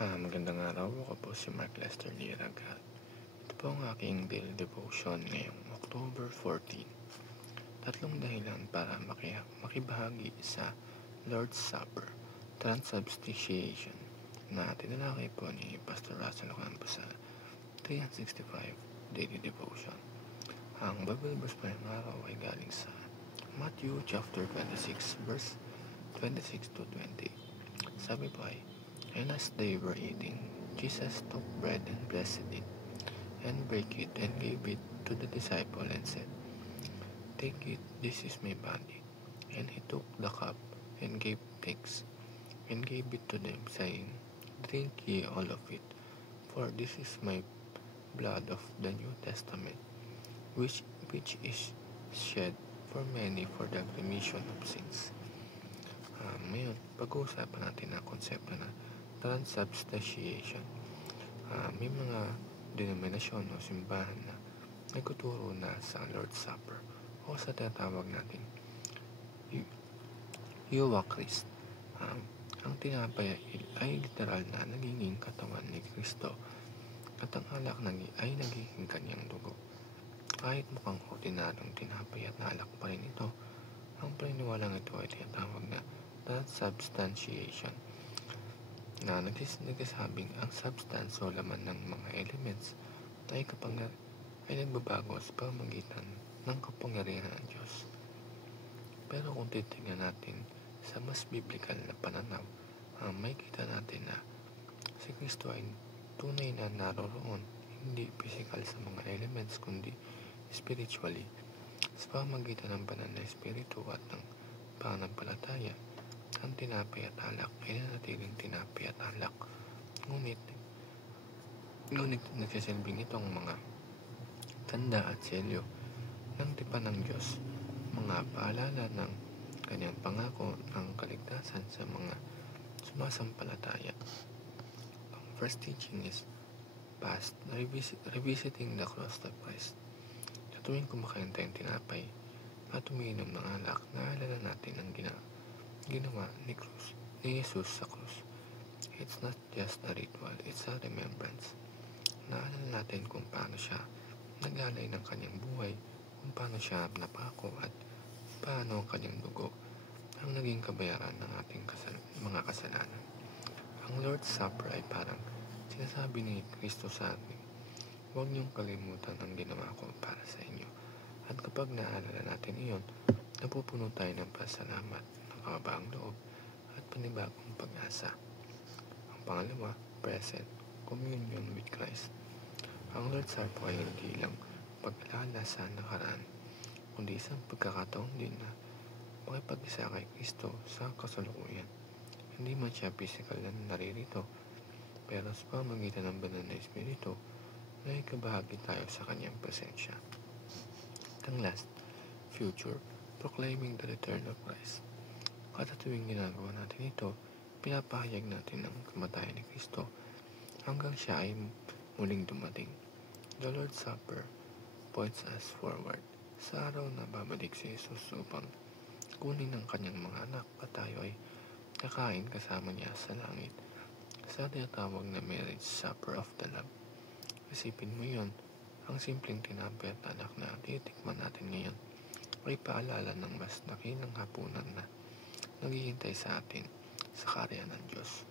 Magandang araw. Ako po si Mark Lester Liraga. Ito po ang aking daily devotion ngayong October 14. Tatlong dahilan para makibahagi sa Lord's Supper, Transubstantiation, na tinalakay po ni Pastor Russell Ocampo sa 365 Daily Devotion. Ang Bible verse po ng araw ay galing sa Matthew chapter 26 verse 26 to 20. Sabi po ay, "And as they were eating, Jesus took bread and blessed it, and brake it, and gave it to the disciple, and said, Take it, this is my body. And he took the cup, and gave thanks, and gave it to them, saying, Drink ye all of it, for this is my blood of the New Testament, which is shed for many for the remission of sins." Ngayon, pag-uusapan natin ang konsepto na transubstantiation. May mga denominasyon o simbahan na nagtuturo na sa Lord's Supper o sa tinatawag natin Eucharist. Ang tinapay ay literal na nagiging katawan ni Kristo at ang alak ay nagiging kanyang dugo. Kahit mukhang ordinaryong tinapay at alak pa rin ito, ang paniniwalang ito ay tinatawag na transubstantiation, na nagsasabing ang substance o laman ng mga elements ay nagbabago sa pamamagitan ng kapangyarihan ng Diyos. Pero kung titingnan natin sa mas biblical na pananaw, may kita natin na si Kristo ay tunay na naroroon, hindi physical sa mga elements, kundi spiritually, sa pamamagitan ng banal na espiritu at ng pananampalataya. Ang tinapay at alak ay nanatiling tinapay at alak. Ngunit nagsisilbing itong mga tanda at selyo ng tipan ng Diyos, mga paalala ng kanyang pangako ng kaligtasan sa mga sumasampalataya. Ang first teaching is past, revisiting the cross of Christ. Sa tuwing kumakain tayong tinapay at umiinom ng alak, naalala natin ang ginawa ni Jesus sa krus. It's not just a ritual, it's a remembrance. Naalala natin kung paano siya nagalay ng kanyang buhay, kung paano siya napako at paano ang kanyang dugo ang naging kabayaran ng ating mga kasalanan. Ang Lord's Supper ay parang sinasabi ni Kristo sa atin, huwag niyong kalimutan ang ginawa ko para sa inyo. At kapag naalala natin iyon, napupuno tayo ng pasalamat, ng kababaang loob, at panibagong pag-asa. Ang pangalawa, present, communion with Christ. Ang Lord's Supper ay hindi lang pag-alala sa nakaraan, kundi isang pagkakataon din na makipag-isa kay Kristo sa kasalukuyan. Hindi man siya physical na naririto, pero sa pamamagitan ng banal na espiritu, nakikabahagi tayo sa kanyang presensya. Ang last, future, proclaiming the return of Christ. Kada tuwing ginagawa natin ito, pinapahayag natin ang kamatayan ni Kristo hanggang siya ay muling dumating. The Lord's Supper points us forward sa araw na babalik si Jesus upang kunin ang kanyang mga anak at tayo ay kakain kasama niya sa langit sa tinatawag na marriage supper of the Lamb. Isipin mo yun, ang simpleng tinapay at alak na titikman natin ngayon ay paalala ng mas dakilang hapunan na naghihintay sa atin sa karya ng Diyos.